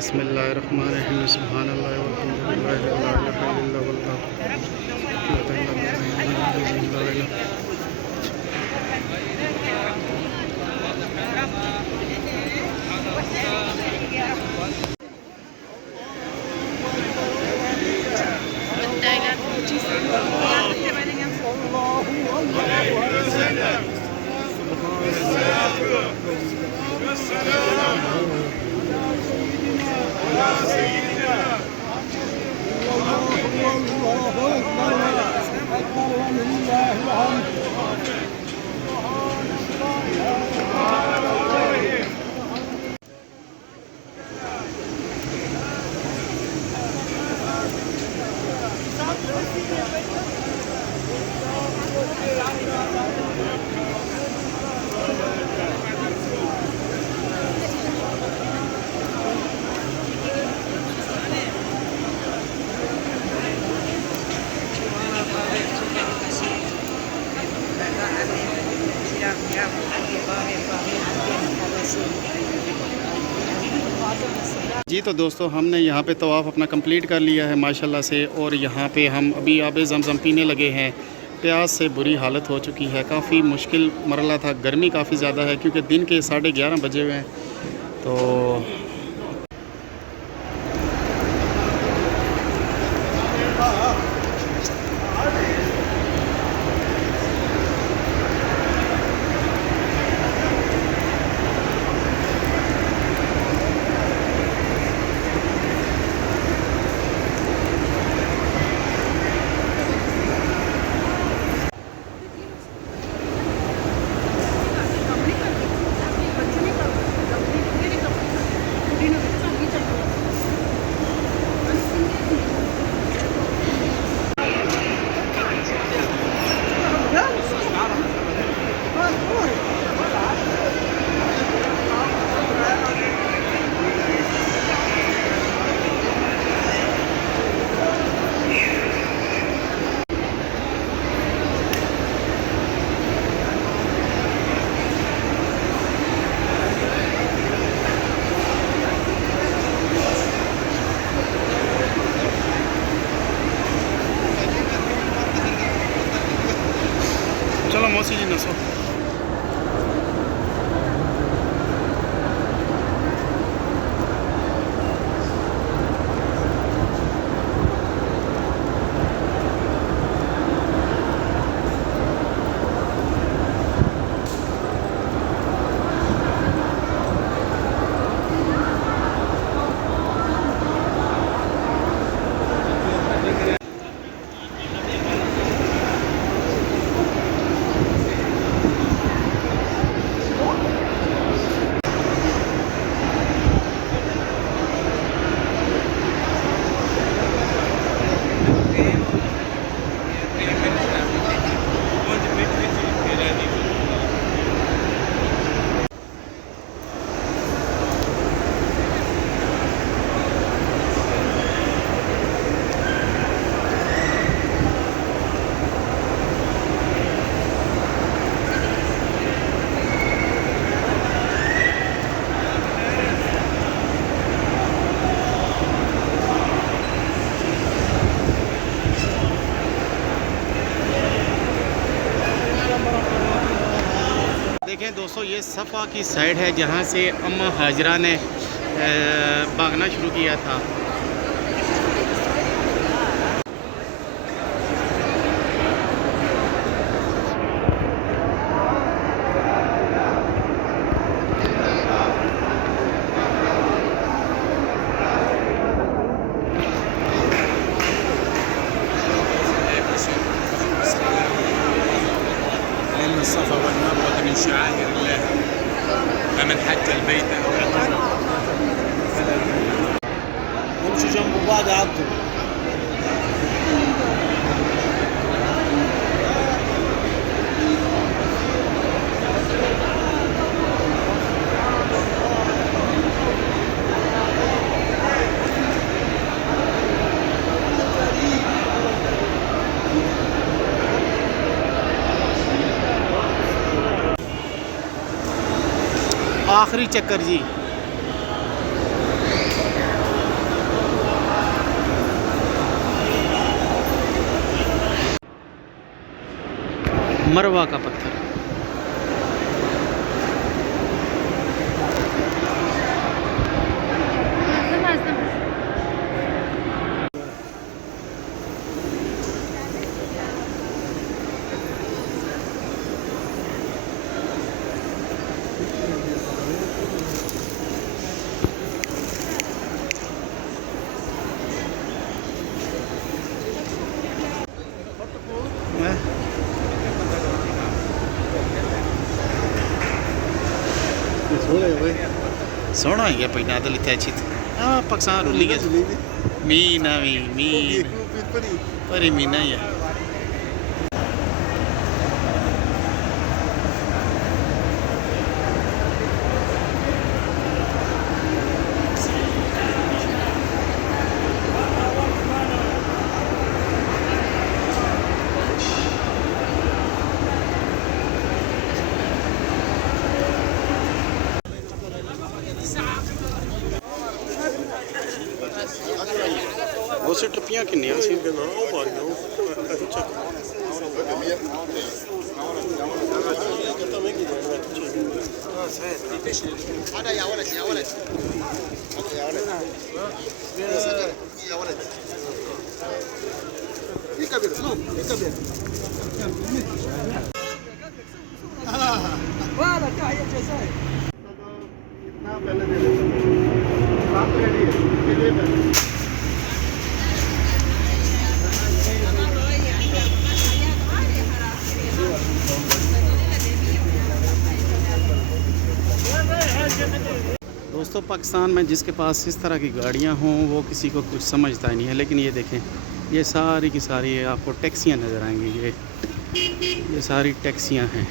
बिस्मिल्लाहिर्रहमानिर्रहीम सुब्हानल्लाह वल्हम्दुलिल्लाहि ला इलाहा इल्लल्लाह जी। तो दोस्तों हमने यहाँ पे तवाफ़ अपना कंप्लीट कर लिया है माशाल्लाह से, और यहाँ पे हम अभी आबे ज़मज़म पीने लगे हैं। प्यास से बुरी हालत हो चुकी है, काफ़ी मुश्किल मरला था, गर्मी काफ़ी ज़्यादा है क्योंकि दिन के 11:30 बजे हुए हैं। तो चलो मौसी जी नसो। देखें दोस्तों, ये सफ़ा की साइड है जहाँ से अम्मा हाजरा ने भागना शुरू किया था। الصفا والمروة من شعائر الله فمن حج البيت أو اعتمر امشوا جنب بعض عبدوا. आखिरी चक्कर जी। मरवा का पत्थर। सोहना ही है पहना तो लिखा अच्छी पाकिस्तान रुली गया मीना भी मीन परी मीना ही है। उस टप्पियां किन्नियां सी दोस्तों पाकिस्तान में जिसके पास इस तरह की गाड़ियां हों वो किसी को कुछ समझता ही नहीं है, लेकिन ये देखें ये सारी की सारी आपको टैक्सियां नज़र आएंगी। ये सारी टैक्सियां हैं।